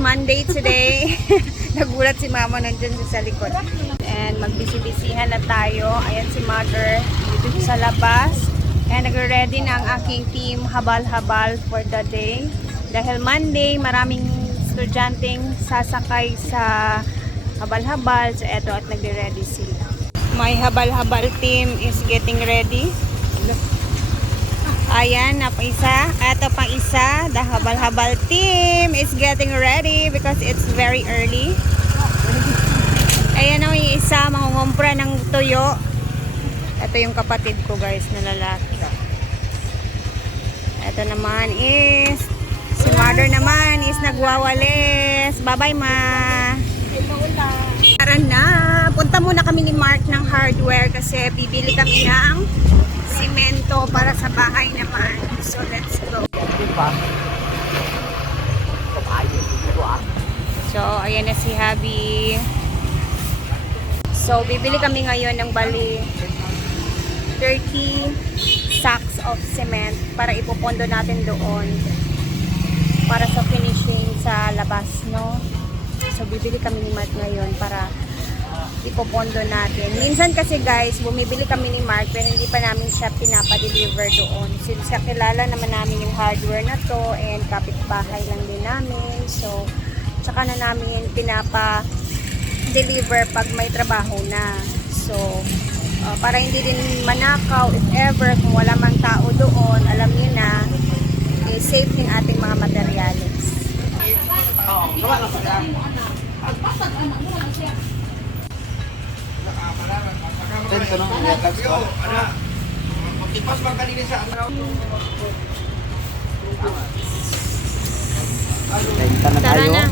Monday today. Nagulat si mama nandyan sa likod. And magbisi-bisihan na tayo. Ayan si mother dito sa labas. And nagre-ready na ang aking team habal-habal for the day. Dahil Monday, maraming estudyanteng sasakay sa habal-habal. So eto at nagre-ready sila. My habal-habal team is getting ready. Ayan, na pa isa. Ito pang isa. The habal-habal team is getting ready because it's very early. Ayan ang isa, mangungumpra ng tuyo. Ito yung kapatid ko guys, na lalaki. Ito naman is, si mother naman is nagwawalis. Bye-bye ma. Tara na. Punta muna kami ni Mark ng hardware kasi bibili kami ng simento para sa bahay naman. So, let's go. So, ayan na si Habi. So, bibili kami ngayon ng bali 30 sacks of cement para ipopondo natin doon para sa finishing sa labas, no? So, bibili kami ni Mark ngayon para ipopondo natin. Minsan kasi guys, bumibili kami ni Mark pero hindi pa namin siya pinapa-deliver doon. Since kakilala naman namin yung hardware na to and kapitbahay lang din namin. So, tsaka na namin pinapa-deliver pag may trabaho na. So, para hindi din manakaw if ever, kung wala mang tao doon, alam niyo na, safe yung ating mga materyales. Tara na.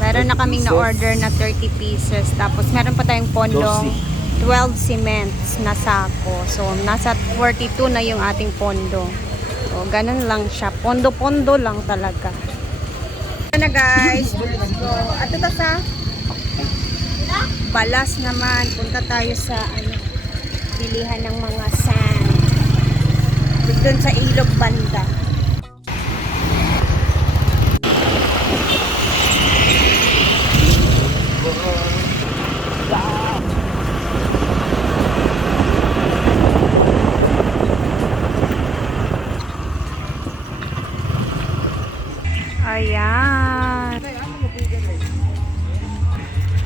Meron na kaming na-order na 30 pieces. Tapos meron pa tayong pondong 12 cements na sako. So, nasa 42 na yung ating pondo. So, ganun lang siya. Pondo-pondo lang talaga. Na guys. So, ato ta sa Balas naman. Punta tayo sa bilihan ng mga sand. Doon sa ilog banda. Ayan.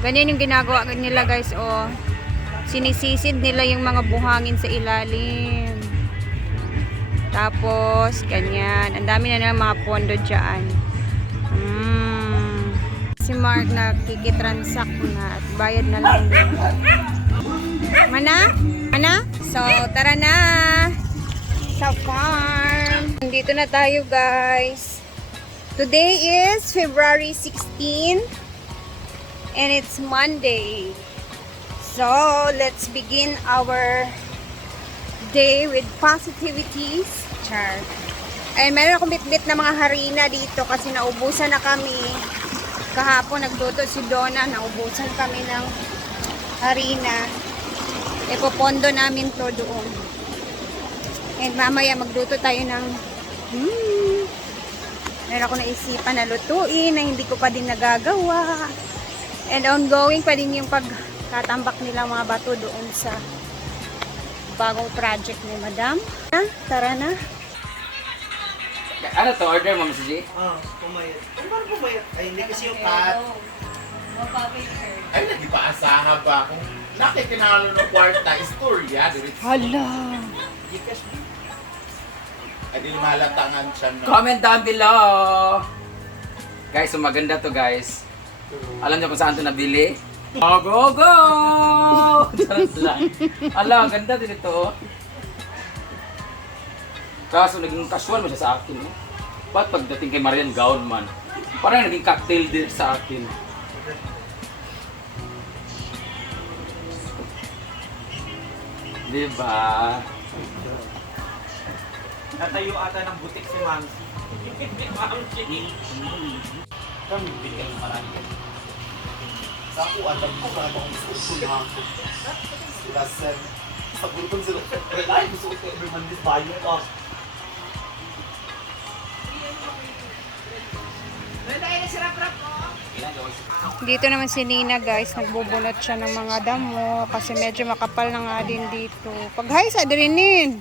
Ganyan yung ginagawa nila guys, oh. Sinisisid nila yung mga buhangin sa ilalim. Tapos, ganyan. Ang dami na ng mga pondo dyan. Si Mark nakikitransact na at bayad na lang din. Mana? Mana? So, tara na! Sa farm. Nandito na tayo guys. Today is February 16 and it's Monday. So, let's begin our day with positivities. Char. Ay, meron akong bit-bit na mga harina dito kasi naubusan na kami. Kahapon nagluto si Donna, naubusan kami ng harina. Ipopondo namin to doon. And mamaya magluto tayo ng meron ako naisipan na lutuin na hindi ko pa din nagagawa. And ongoing pa din yung pagkatambak nila mga bato doon sa bagong project ni Madam. Tara na. Ano to? Order mo, Mrs. G? Pumayat. Ano ba pumayat? Ay, hindi kasi yung cut. Ay, nagipaasahan ba kung nakikinalo ng kwarta, istorya. Hala. Ay, di malatangan siya. No? Comment down below! Guys, so maganda to guys. Alam niyo kung saan to nabili? Go, go, go! Charot lang. Ala, ang ganda din ito. Oh. Kaso naging casual mo siya sa akin. Eh. Ba't pagdating kay Marian, gown man? Parang naging cocktail din sa akin. Diba? Natayo ata ng butik si Mamsi. Mamsi. Kami bigyan ng marami. Sa ako, alam ko, kaya akong gusto na ako. Sila, sir. Sa gulpon sila. Ay, gusto ko everyone this value of. Dito naman si Nina guys, nagbubunot siya ng mga damo kasi medyo makapal na nga din dito. Pag-hi sa Adrenin!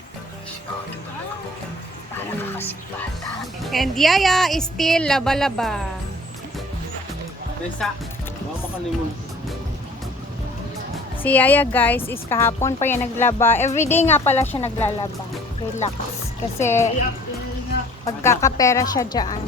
And Yaya is still laba-laba. Besa, mama ka limon. Si Yaya guys is kahapon pa yan naglaba. Everyday nga pala siya naglalaba. Relax. Kasi pagkakapera siya dyan.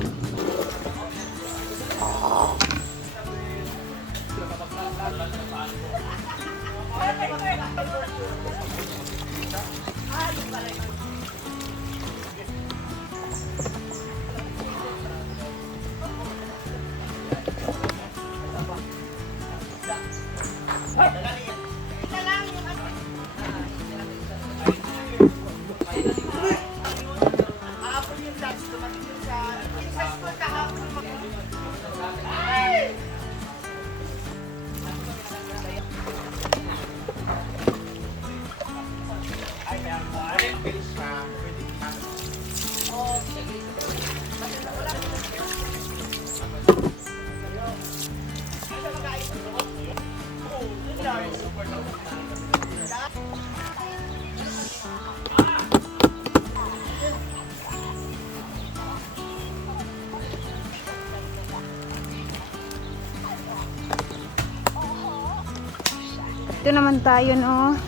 Ito naman tayo, no?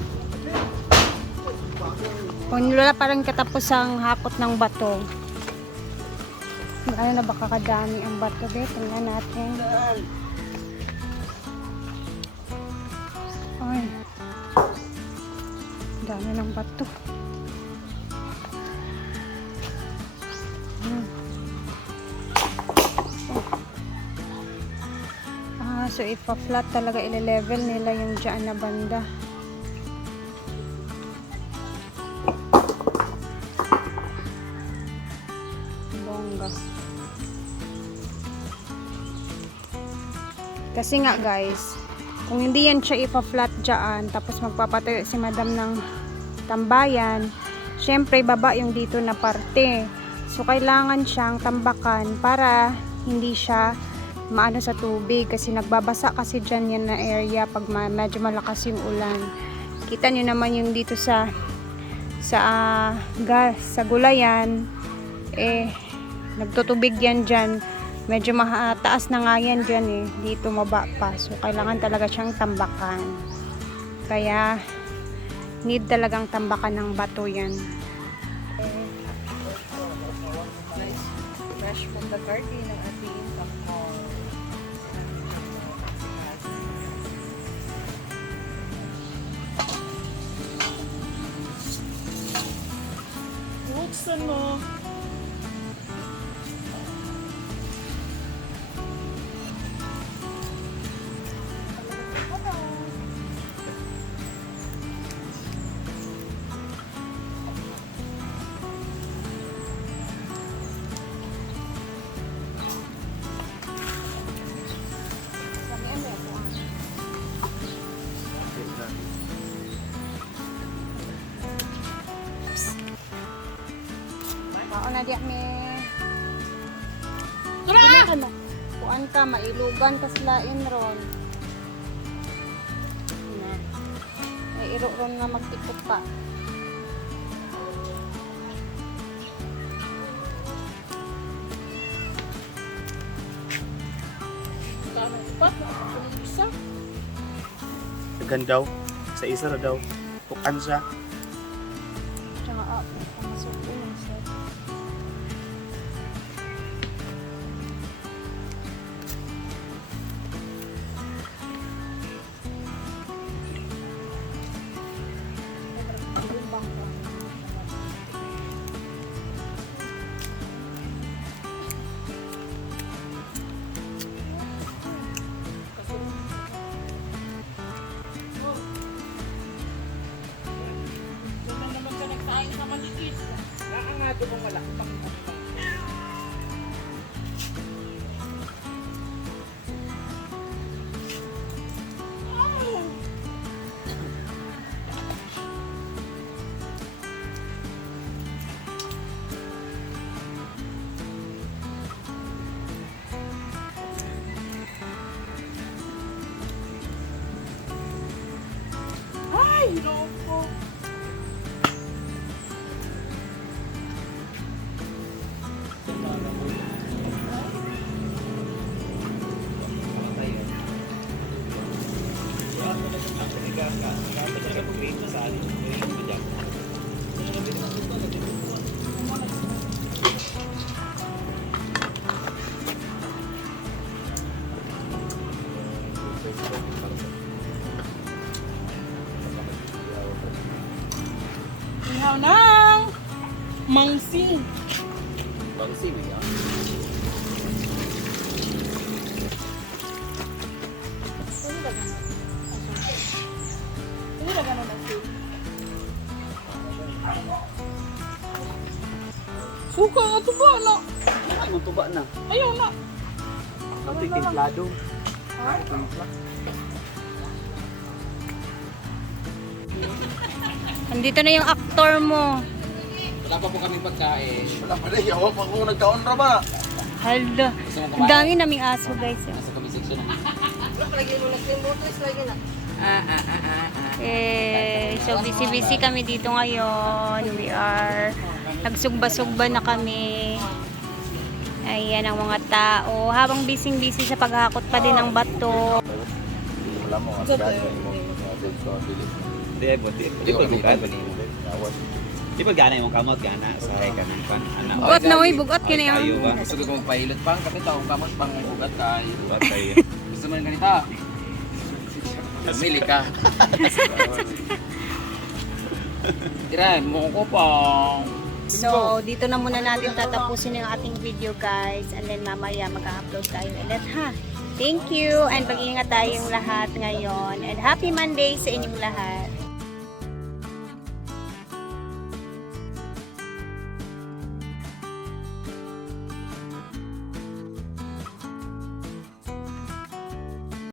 Wala parang katapos ang hakot ng bato. Ano na baka kadami ang bato, be? Tingnan natin. Ay. Dami ng bato. So ipa-flat talaga ile-level nila yung dyan na banda. Bongga. Kasi nga guys, kung hindi yan siya ipa-flat dyan, tapos magpapatayo si madam ng tambayan, syempre baba yung dito na parte. So kailangan siyang tambakan para hindi siya maano sa tubig kasi nagbabasa kasi dyan yan na area pag medyo malakas yung ulan. Kita nyo naman yung dito sa gulayan nagtutubig yan dyan, medyo mataas na nga yan dyan dito maba pa, so kailangan talaga siyang tambakan, kaya need talagang tambakan ng bato yan. Fresh from the garden ng ating income. Buksan mo. Kaon na diya me. Tara! Kuan ka, mailugan kas lain ron. Ay iro ron nga magtikot pa. Gandaw. Sa isa na daw. Tukan siya. Tsaka masuk ko yun sir. Ihaw ng mangsi. Bangsi niya. Ini na gano'n mangsi. Suka nga ito ba na? Ay, tuba na. Ayaw na. Ito yung templado. Andito na yung aktor mo. Wala pa po kami pagkain. Wala pala, yawa pa kung nagkaon ra ba? Hala. Gusto mo Ang kumain? dami naming aso guys. Nasa kami section na. So busy-busy kami dito ngayon. We are nagsugba-sugba na kami. Ayan ang mga tao. Habang busy-busy sa paghakot pa din ng bato. Wala mo, ang gano'n mo. Hindi, buti. Di ba bukad? Di ba gana yung kamot? Gana? Sahay ka ng pan? Anak. Bugat na uy, bugat ka na Tayo yun. ba? Gusto ko magpahilot pang kapit ako kamot pang ugat tayo. Bukat tayo. Gusto mo ng ganito? Mili ka. Tira, mukha ko pang. So, dito na muna natin tatapusin yung ating video guys. And then mamaya mag-upload tayo ulit ha. Thank you and mag-ingat tayong lahat ngayon. And happy Monday sa inyong lahat.